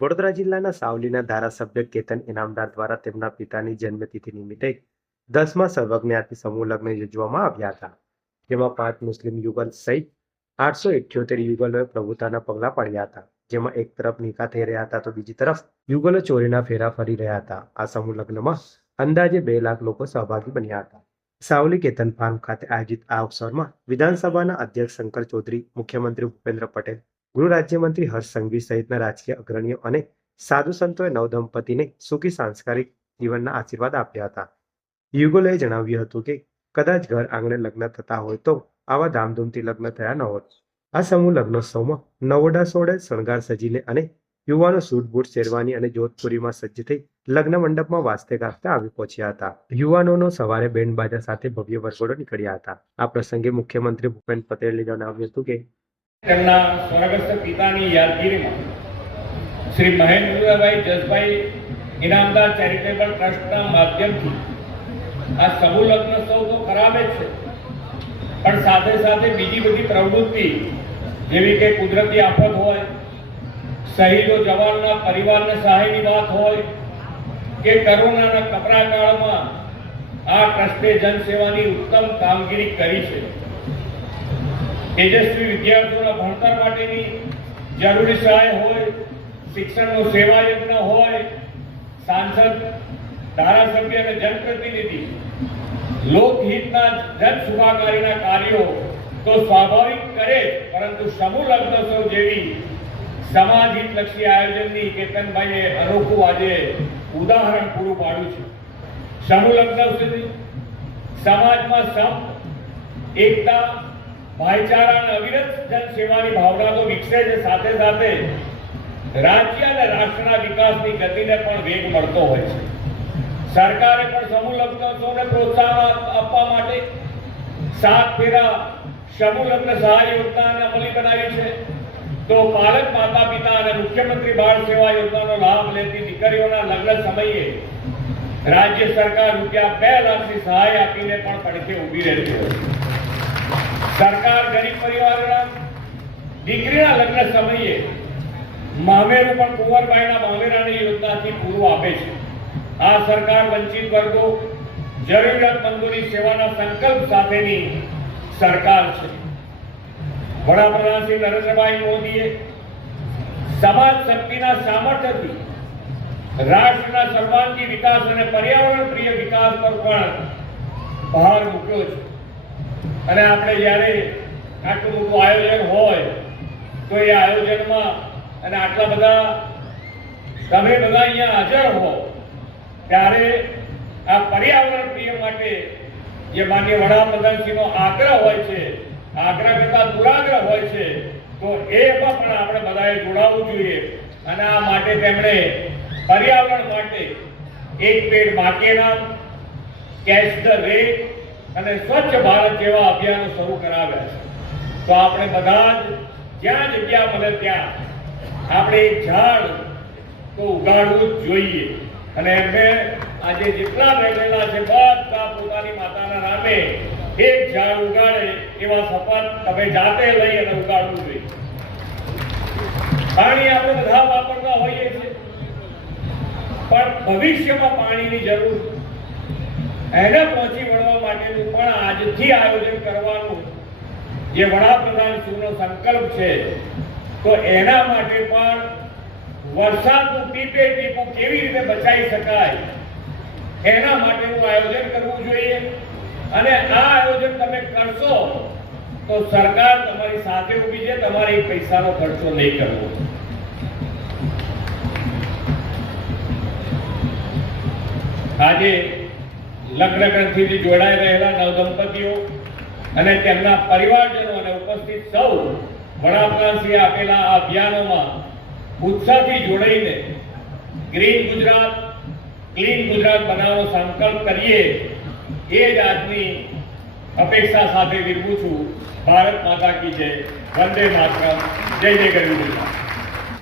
વડોદરા જિલ્લાના સાવલીના ધારાસભ્ય કેતન ઇનામદાર દ્વારા તેમના પિતાની જન્મતિથિ નિમિત્તે 10મા સર્વજ્ઞાતિ સમૂહ લગ્ન યોજવામાં આવ્યા હતા, જેમાં 5 મુસ્લિમ યુગલ સહિત 878 યુગલોએ પ્રભુતાના પગલાં પાડ્યા હતા, જેમાં એક તરફ નિકાહ થઈ રહ્યા હતા તો બીજી તરફ યુગલો ચોરીના ફેરા ફરી રહ્યા હતા. આ સમૂહ લગ્નમાં અંદાજે 2 લાખ લોકો સહભાગી બન્યા હતા. સાવલી કેતન ફાર્મ ખાતે આયોજિત આ અવસરમાં વિધાનસભાના અધ્યક્ષ શંકર ચૌધરી, મુખ્યમંત્રી ભૂપેન્દ્ર પટેલ, ગૃહ રાજ્યમંત્રી હર્ષ સંઘવી સહિતના રાજકીય અગ્રણીઓ અને સાધુ સંતોએ નવદંપતીને સુખી સાંસ્કારિક જીવનના આશીર્વાદ આપ્યા હતા. યુગલોએ જણાવ્યું હતું કે કદાચ ઘર આંગણે લગ્ન થતા હોય તો આવા ધામધૂમથી લગ્ન થયા ન હોત. આ સમૂહ લગ્નોત્સવમાં નવોડા સોળે શણગાર સજીને અને યુવાનો સૂટ બૂટ શેરવાની અને જોધપુરીમાં સજ્જ થઈ લગ્ન મંડપમાં વાજતે ગાજતે આવી પહોંચ્યા હતા. યુવાનોનો સવારે બેન્ડ બાજા સાથે ભવ્ય વરઘોડો નીકળ્યા હતા. આ પ્રસંગે મુખ્યમંત્રી ભૂપેન્દ્ર પટેલે જણાવ્યું હતું કે તેમના સ્વર્ગસ્થ પિતાની યાદગીરીમાં શ્રી મહેન્દ્રભાઈ જસભાઈ ઇનામદાર ચેરિટેબલ ટ્રસ્ટના માધ્યમથી આ સમૂહ લગ્નોત્સવ તો કરાવે છે, પણ સાથે સાથે બીજી બધી પ્રવૃત્તિ જેવી કે કુદરતી આફત હોય, શહીદો જવાનના પરિવારને સહાયની વાત હોય કે કોરોનાના કપરા કાળમાં આ ટ્રસ્ટે જનસેવાની ઉત્તમ કામગીરી કરી છે. તેજસ્વી વિદ્યાર્થીઓના ભણતર માટેની જરૂરી સહાય હોય, શિક્ષણનો સેવા યજ્ઞ હોય, સાંસદ, ધારાસભ્ય અને જનપ્રતિનિધિ લોકહિતના જન સુખાકારીના કાર્યો તો સ્વાભાવિક કરે, પરંતુ સમૂહ લગ્નોત્સવ જેવી સમાજ હિતલક્ષી આયોજનની કેતનભાઈએ અનોખું આજે ઉદાહરણ પૂરું પાડ્યું છે. સમૂહ લગ્નોત્સવથી સમાજમાં સંપ, એકતા, ભાઈચારા અને અવિરત જનસેવાની ભાવના તો વિકસે છે, સાથે સાથે રાજ્ય અને રાષ્ટ્રના વિકાસની ગતિને પણ વેગ મળતો હોય છે. સરકારે પણ સમૂહ લગ્નોત્સવને પ્રોત્સાહન આપવા માટે 7 ફેરા સમૂહ લગ્ન સહાય યોજનાને અમલી બનાવી છે. તો પાલક માતા પિતા અને મુખ્યમંત્રી બાળ સેવા યોજનાનો લાભ લેતી દીકરીઓના લગ્ન સમયે રાજ્ય સરકાર રૂપિયા 2 લાખની સહાય આપીને પણ પડખે ઊભી રહેતી હોય છે. સરકાર ગરીબ પરિવારના દીકરીના લગ્ન સમયે મામેરું પણ કુંવરબાઈના મામેરાની યોજનાથી પૂરું આપે છે. આ સરકાર વંચિત વર્ગો, જરૂરિયાતમંદોની સેવાના સંકલ્પ સાથેની સરકાર છે. વડાપ્રધાન શ્રી નરેન્દ્રભાઈ મોદીએ સમાજ શક્તિના સામર્થ્યથી રાષ્ટ્રના સર્વાંગી વિકાસ અને પર્યાવરણ પ્રિય વિકાસ પર પણ ભાર મૂક્યો છે. અને આપણે જ્યારે આટલું મોટું આયોજન હોય તો એ આયોજનમાં અને આટલા બધા તમે બધા અહીંયા હાજર હો ત્યારે આ પર્યાવરણ પ્રિય માટે જે માનનીય વડાપ્રધાનશ્રીનો આગ્રહ હોય છે, આગ્રહ કરતા દુરાગ્રહ હોય છે, તો એમાં પણ આપણે બધાએ જોડાવવું જોઈએ. અને આ માટે તેમણે પર્યાવરણ માટે એક પેડ માં કે નામ, કેચ ધ રેન અને સ્વચ્છ ભારત જેવા અભિયાનો શરૂ કરાવ્યા છે. તો આપણે બધા જ જ્યાં જગ્યા મળે ત્યાં આપણે એક ઝાડ તો ઉગાડવું જ જોઈએ. અને એમને આજે જેટલા બેઠેલા છે બધા પોતાની માતાના નામે એક ઝાડ ઉગાડે એવા શપથ તમે જાતે લઈ અને ઉગાડવું જોઈએ. પાણી આપણે બધા વાપરતા હોઈએ છીએ, પણ ભવિષ્યમાં પાણીની જરૂર એને પહોંચી વળવા માટેનું પણ આજથી આયોજન કરવાનું જે વડાપ્રધાનશ્રીનો સંકલ્પ છે, તો એના માટે પણ વરસાદનું ટીપે ટીપું કેવી રીતે બચાવી શકાય એના માટેનું આયોજન કરવું જોઈએ. અને આ આયોજન તમે કરશો તો સરકાર તમારી સાથે ઊભી છે, તમારે એક પૈસાનો ખર્ચો નહીં કરવો. આજે લગ્ન ગ્રંથિથી જોડાઈ રહેલા નવદંપતીઓ અને તેમના પરિવારજનો અને ઉપસ્થિત સૌ વડાપ્રધાનશ્રીએ આપેલા આ અભિયાનોમાં ઉત્સાહથી જોડાઈને ગ્રીન ગુજરાત, ક્લીન ગુજરાત બનાવવાનો સંકલ્પ કરીએ એ જ આજની અપેક્ષા સાથે વિરમું છું. ભારત માતા કી જય. વંદે માતરમ. જય જય ગરવી ગુજરાત.